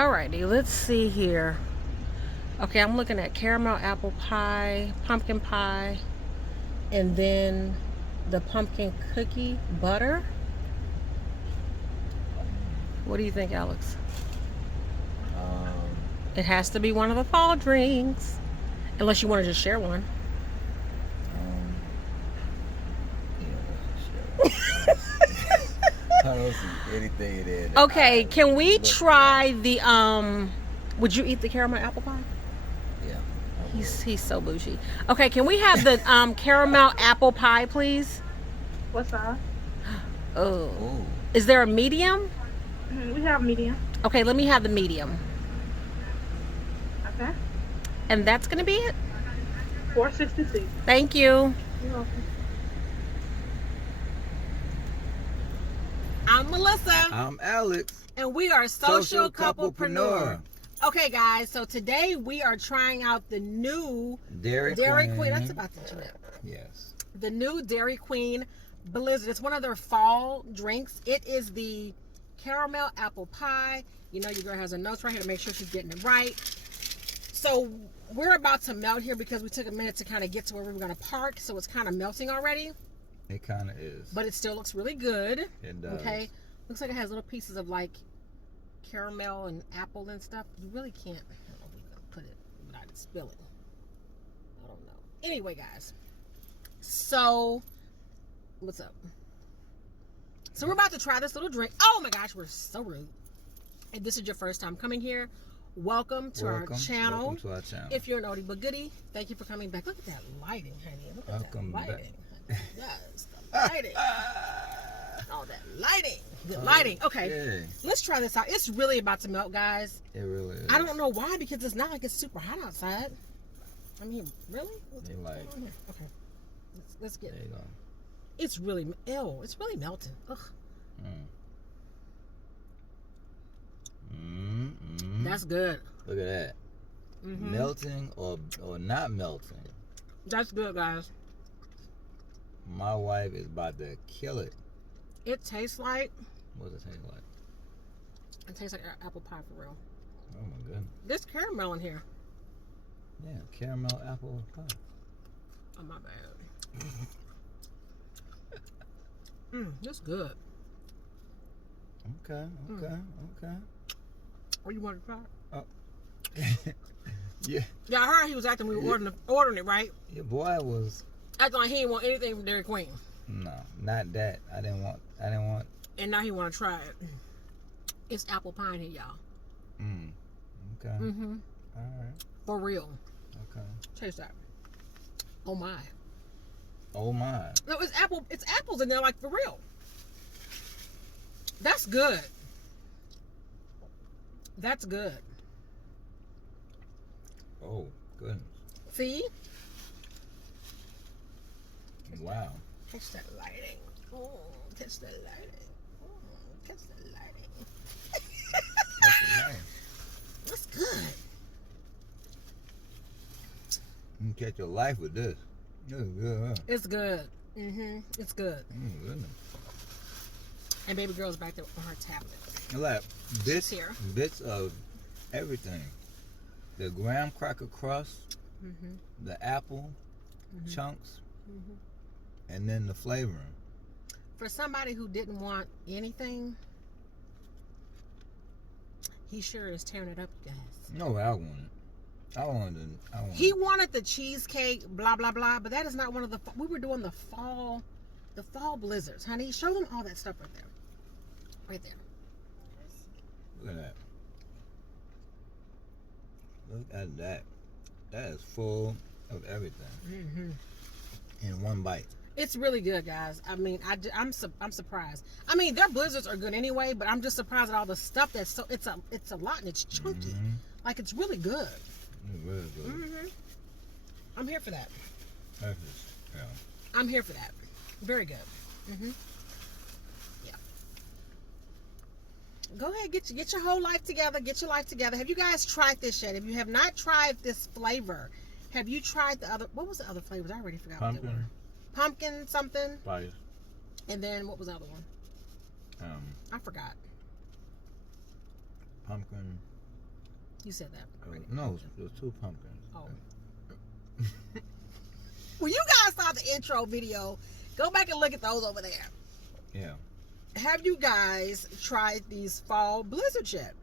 Alrighty, let's see here. Okay, I'm looking at caramel apple pie, pumpkin pie, and then the pumpkin cookie butter. What do you think, Alex? It has to be one of the fall drinks. Unless you want to just share one. I don't see anything there. Okay, can we try the would you eat the caramel apple pie? Yeah. He's so bougie. Okay, can we have the caramel apple pie, please? What size? Oh. Ooh. Is there a medium? We have medium. Okay, let me have the medium. Okay. And that's gonna be it? $4.66. Thank you. You're welcome. I'm Melissa. I'm Alex. And we are Social Couplepreneur. Couplepreneur. Okay, guys, so today we are trying out the new Dairy Queen. That's about the Jeanette. Yes. The new Dairy Queen Blizzard. It's one of their fall drinks. It is the caramel apple pie. You know, your girl has her notes right here to make sure she's getting it right. So we're about to melt here because we took a minute to kind of get to where we were going to park. So it's kind of melting already. It kind of is. But it still looks really good. It does. Okay. Looks like it has little pieces of like caramel and apple and stuff. You really can't. I don't know if we can put it without it spilling. I don't know. Anyway, guys. So, what's up? So we're about to try this little drink. Oh my gosh, we're so rude. If this is your first time coming here, welcome to our channel. Welcome to our channel. If you're an oldie but goodie, thank you for coming back. Look at that lighting, honey. Look at Welcome that back. lighting. Yes, the lighting. All that lighting. Good lighting. Okay, Yeah. let's try this out. It's really about to melt, guys. It really is. I don't know why, because it's not like it's super hot outside. I mean, really? What's They like. going on here? Okay, let's get There it. you go. It's really, ew, it's really melting. Ugh. That's good. Look at that. Mm-hmm. Melting or not melting. That's good, guys. My wife is about to kill it. It tastes like, What does it taste like? it tastes like apple pie for real. Oh my goodness. There's caramel in here. Yeah, caramel apple pie. Oh, my bad. That's good. Okay. What you want to try? Yeah. Yeah, I heard he was acting. We were ordering it, right? Your boy was. Acting like he didn't want anything from Dairy Queen. No, not that. I didn't want. And now he want to try it. It's apple pie in here, y'all. Okay. Mm-hmm. All right. For real. Okay. Taste that. Oh my. Oh my. No, it's apple. It's apples in there, like for real. That's good. That's good. Oh goodness. See? Wow. Catch that lighting. Oh, catch that lighting. Oh, catch that lighting. That's nice. That's good. You can catch your life with this. This is good, huh? It's good. Mm-hmm. It's good. Goodness. And baby girl's back there on her tablet. Like bits, She's here. bits of everything. The graham cracker crust, the apple chunks, and then the flavoring. For somebody who didn't want anything, he sure is tearing it up, you guys. No, I wanted. I wanted. He wanted the cheesecake, blah blah blah, but that is not one of the. We were doing the fall blizzards, honey. Show them all that stuff right there, right there. Look at that. Look at that. That is full of everything in one bite. It's really good, guys. I mean, I'm surprised. I mean, their blizzards are good anyway, but I'm just surprised at all the stuff that's so. It's a lot and it's chunky. Like it's really good. It's really good. I'm here for that. That's just, yeah. I'm here for that. Very good. Yeah. Go ahead, get your whole life together. Get your life together. Have you guys tried this yet? If you have not tried this flavor, have you tried the other? What was the other flavors? I already forgot. What they were. Pumpkin something. Spice. And then what was the other one? I forgot. Pumpkin. You said that. Already. No, it was 2 pumpkins. Oh. Well, you guys saw the intro video. Go back and look at those over there. Yeah. Have you guys tried these fall blizzards yet?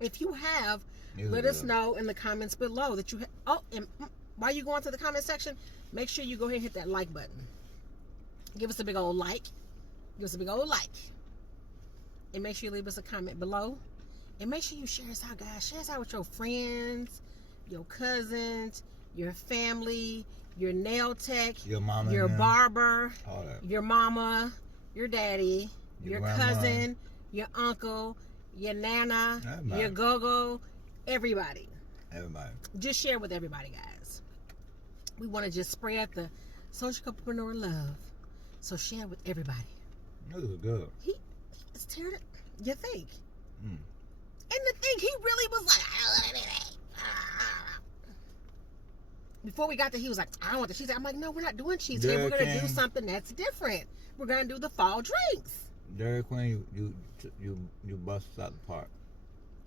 If you have, let us know in the comments below that you have. Oh, and while you go on to the comment section, make sure you go ahead and hit that like button. Give us a big old like. Give us a big old like. And make sure you leave us a comment below. And make sure you share us out, guys. Share us out with your friends, your cousins, your family, your nail tech, your mama, your barber, all that. Your mama, your daddy, your grandma, cousin, your uncle, your nana, everybody. your go-go, everybody. Everybody. Just share with everybody, guys. We want to just spread the social entrepreneur love. So share with everybody. This is good. He was tearing it. You think? Mm. And the thing, he really was like, before we got there, he was like, I don't want the cheesecake. I'm like, no, we're not doing cheesecake. We're going to do something that's different. We're going to do the fall drinks. Dairy Queen, you bust out the park.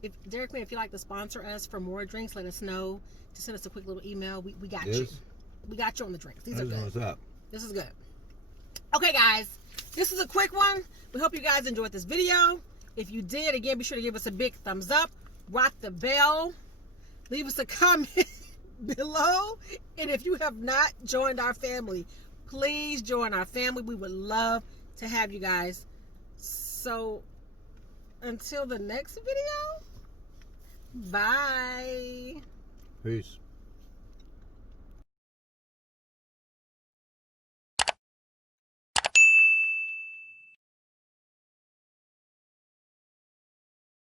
If Dairy Queen, if you'd like to sponsor us for more drinks, let us know. Just send us a quick little email. We got you. We got you on the drinks. These are good. What's up? This is good. Okay, guys. This is a quick one. We hope you guys enjoyed this video. If you did, again, be sure to give us a big thumbs up. Rock the bell. Leave us a comment below. And if you have not joined our family, please join our family. We would love to have you guys. So, until the next video, bye. Peace.